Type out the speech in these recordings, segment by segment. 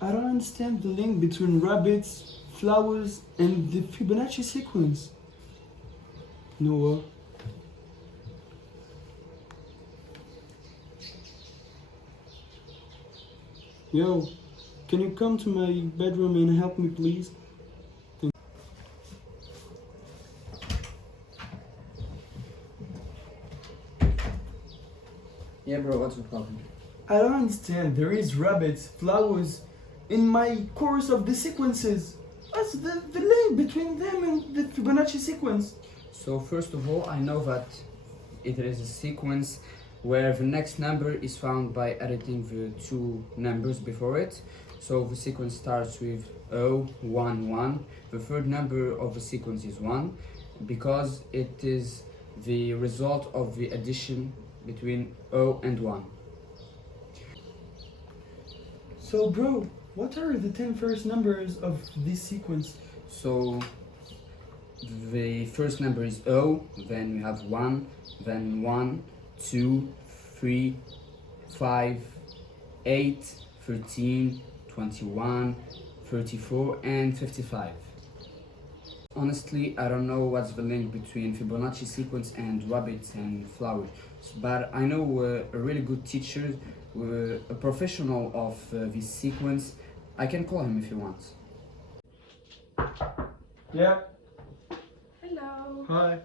I don't understand the link between rabbits, flowers, and the Fibonacci sequence. Noah. Yo, can you come to my bedroom and help me, please? Yeah, bro, what's the problem? I don't understand. There is rabbits, flowers in my course of the sequences. What's the link between them and the Fibonacci sequence? So first of all, I know that it is a sequence where the next number is found by adding the two numbers before it. So the sequence starts with 0, 1, 1. The third number of the sequence is 1 because it is the result of the addition between 0 and 1. So, bro, what are the 10 first numbers of this sequence? So the first number is 0, then we have 1, then 1, 2, 3, 5, 8, 13, 21, 34, and 55. Honestly, I don't know what's the link between Fibonacci sequence and rabbits and flowers, but I know a really good teacher, a professional of this sequence. I can call him if you want. Yeah. Hello. Hi.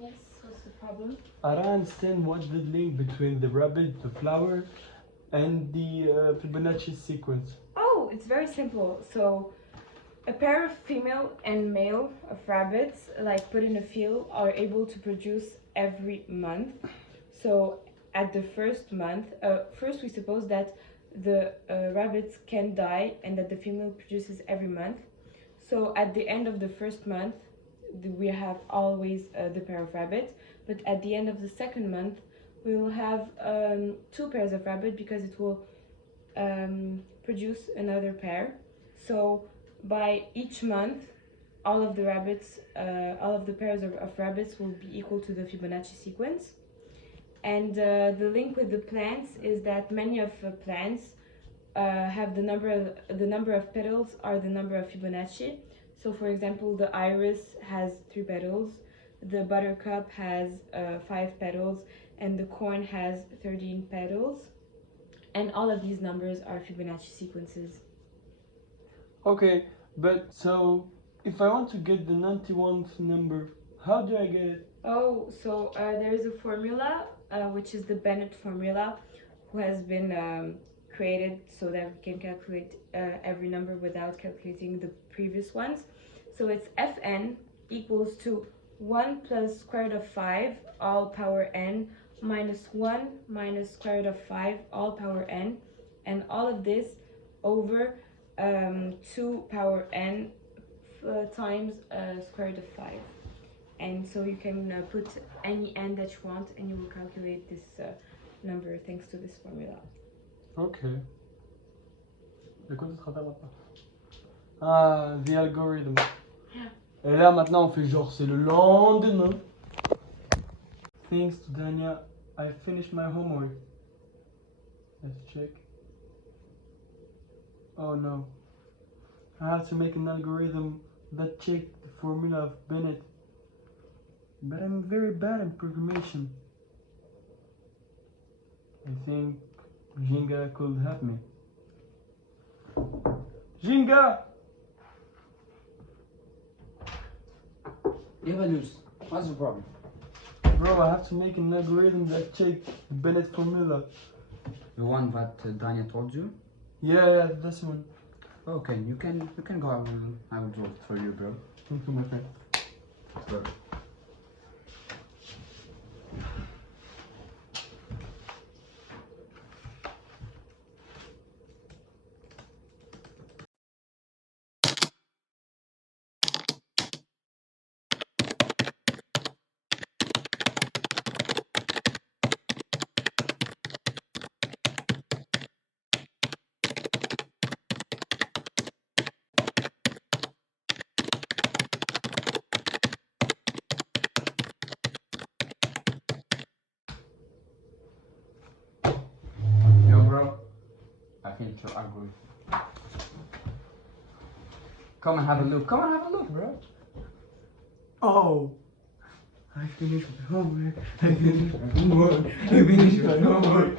Yes, what's the problem? I don't understand what's the link between the rabbit, the flower, and the Fibonacci sequence. Oh, it's very simple. So, a pair of female and male of rabbits, like put in a field, are able to produce every month. So, at the first month, first we suppose that the rabbits can die and that the female produces every month. So, at the end of the first month, we have always the pair of rabbits, but at the end of the second month, we will have two pairs of rabbit because it will produce another pair. So by each month, all of the rabbits, all of the pairs of rabbits will be equal to the Fibonacci sequence. And the link with the plants is that many of the plants have the number of petals are the number of Fibonacci. So for example, the iris has 3 petals, the buttercup has 5 petals, and the corn has 13 petals. And all of these numbers are Fibonacci sequences. Okay, but so if I want to get the 91st number, how do I get it? Oh, so there is a formula, which is the Bennett formula, who has been created so that we can calculate every number without calculating the previous ones. So it's Fn equals to 1 plus square root of 5 all power n minus 1 minus square root of 5 all power n, and all of this over 2 power n times square root of 5. And so you can put any n that you want and you will calculate this number thanks to this formula. Ok. De quoi tu te rappelles maintenant? Ah, the algorithm. Et là maintenant on fait genre c'est le lendemain. Thanks to Dania, I finished my homework. Let's check. Oh no. I have to make an algorithm that checks the formula of Bennett. But I'm very bad at programmation. I think Jinga could help me. Jinga! Yeah, Valus, what's the problem? Bro, I have to make an algorithm that checks the Bennett formula. The one that Dania told you? Yeah, this one. Okay, you can go. I will draw it for you, bro. Thank you, my friend. Sure. think you're ugly. Come and have a look. Come and have a look, bro. Oh! I finished my homework. I finished my homework. I finished my homework.